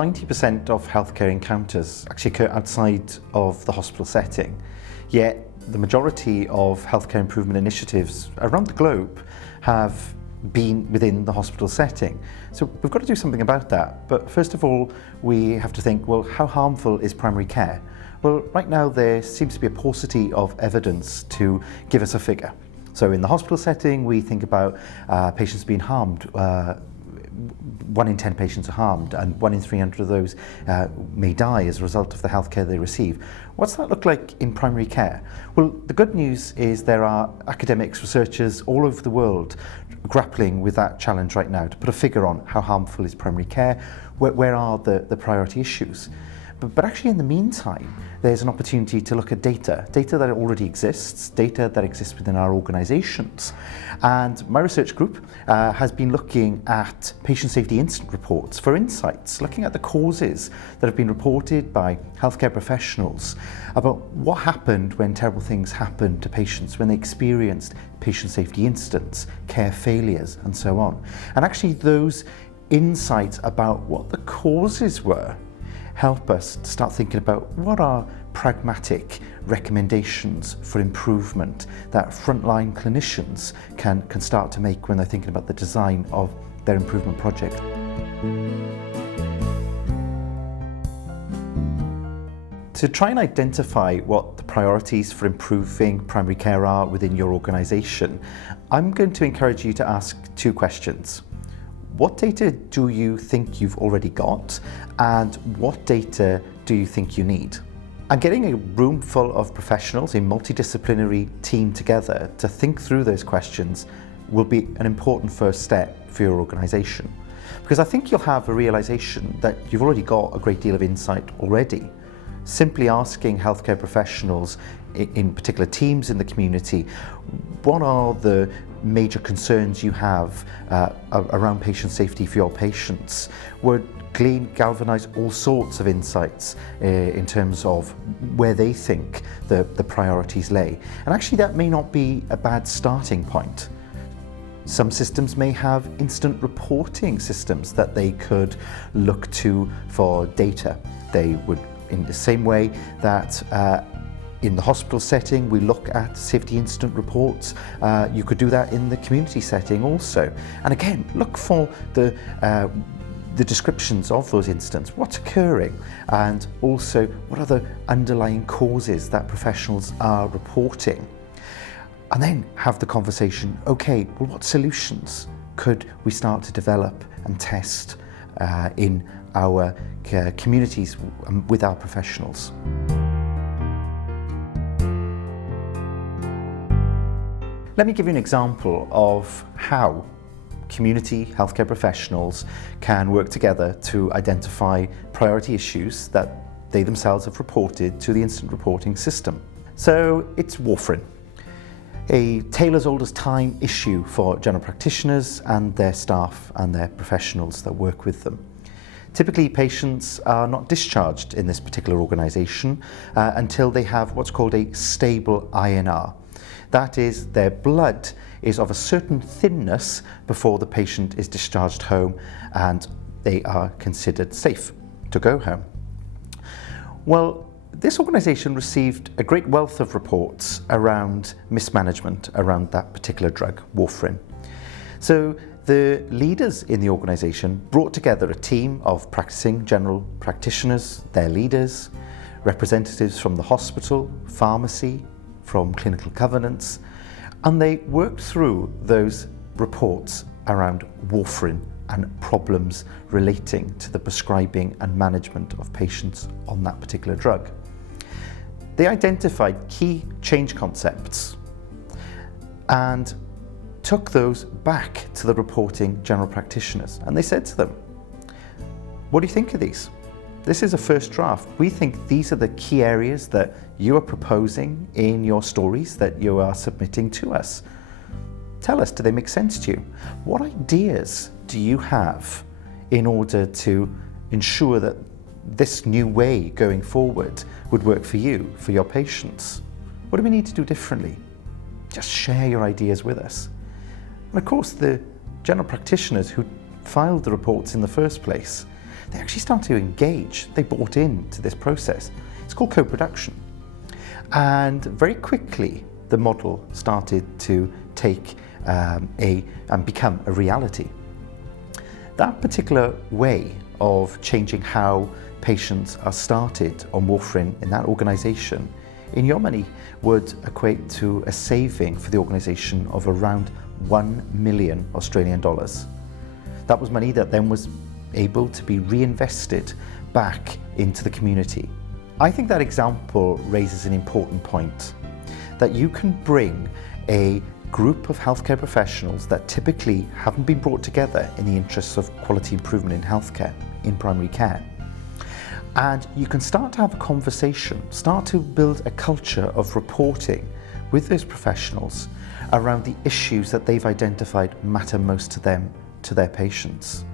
90% of healthcare encounters actually occur outside of the hospital setting, yet the majority of healthcare improvement initiatives around the globe have been within the hospital setting. So we've got to do something about that. But first of all, we have to think, well, how harmful is primary care? Well, right now there seems to be a paucity of evidence to give us a figure. So in the hospital setting, we think about patients being harmed. 1 in 10 patients are harmed, and 1 in 300 of those may die as a result of the healthcare they receive. What's that look like in primary care? Well, the good news is there are academics, researchers all over the world grappling with that challenge right now to put a figure on how harmful is primary care, where are the priority issues. But actually in the meantime, there's an opportunity to look at data that already exists, data that exists within our organisations. And my research group has been looking at patient safety incident reports for insights, looking at the causes that have been reported by healthcare professionals about what happened when terrible things happened to patients, when they experienced patient safety incidents, care failures, and so on. And actually those insights about what the causes were help us to start thinking about what are pragmatic recommendations for improvement that frontline clinicians can start to make when they're thinking about the design of their improvement project. To try and identify what the priorities for improving primary care are within your organisation, I'm going to encourage you to ask 2 questions. What data do you think you've already got, and what data do you think you need? And getting a room full of professionals, a multidisciplinary team together to think through those questions will be an important first step for your organisation. Because I think you'll have a realisation that you've already got a great deal of insight already. Simply asking healthcare professionals in particular teams in the community, what are the major concerns you have around patient safety for your patients, would galvanise all sorts of insights in terms of where they think the priorities lay. And actually that may not be a bad starting point. Some systems may have instant reporting systems that they could look to for data. They would, in the same way that in the hospital setting we look at safety incident reports, you could do that in the community setting also. And again, look for the descriptions of those incidents, what's occurring, and also what are the underlying causes that professionals are reporting. And then have the conversation, okay, well, what solutions could we start to develop and test in our communities with our professionals? Let me give you an example of how community healthcare professionals can work together to identify priority issues that they themselves have reported to the instant reporting system. So it's warfarin, a tale as old as time issue for general practitioners and their staff and their professionals that work with them. Typically, patients are not discharged in this particular organisation until they have what's called a stable INR. That is, their blood is of a certain thinness before the patient is discharged home and they are considered safe to go home. Well, this organisation received a great wealth of reports around mismanagement around that particular drug, warfarin. So the leaders in the organisation brought together a team of practicing general practitioners, their leaders, representatives from the hospital, pharmacy, from clinical governance, and they worked through those reports around warfarin and problems relating to the prescribing and management of patients on that particular drug. They identified key change concepts and took those back to the reporting general practitioners, and they said to them, what do you think of these? This is a first draft. We think these are the key areas that you are proposing in your stories that you are submitting to us. Tell us, do they make sense to you? What ideas do you have in order to ensure that this new way going forward would work for you, for your patients? What do we need to do differently? Just share your ideas with us. And of course, the general practitioners who filed the reports in the first place, they actually started to engage. They bought into this process. It's called co-production. And very quickly, the model started to take and become a reality. That particular way of changing how patients are started on warfarin in that organisation, in your money, would equate to a saving for the organisation of around 1 million Australian dollars. That was money that then was able to be reinvested back into the community. I think that example raises an important point, that you can bring a group of healthcare professionals that typically haven't been brought together in the interests of quality improvement in healthcare, in primary care. And you can start to have a conversation, start to build a culture of reporting with those professionals around the issues that they've identified matter most to them, to their patients.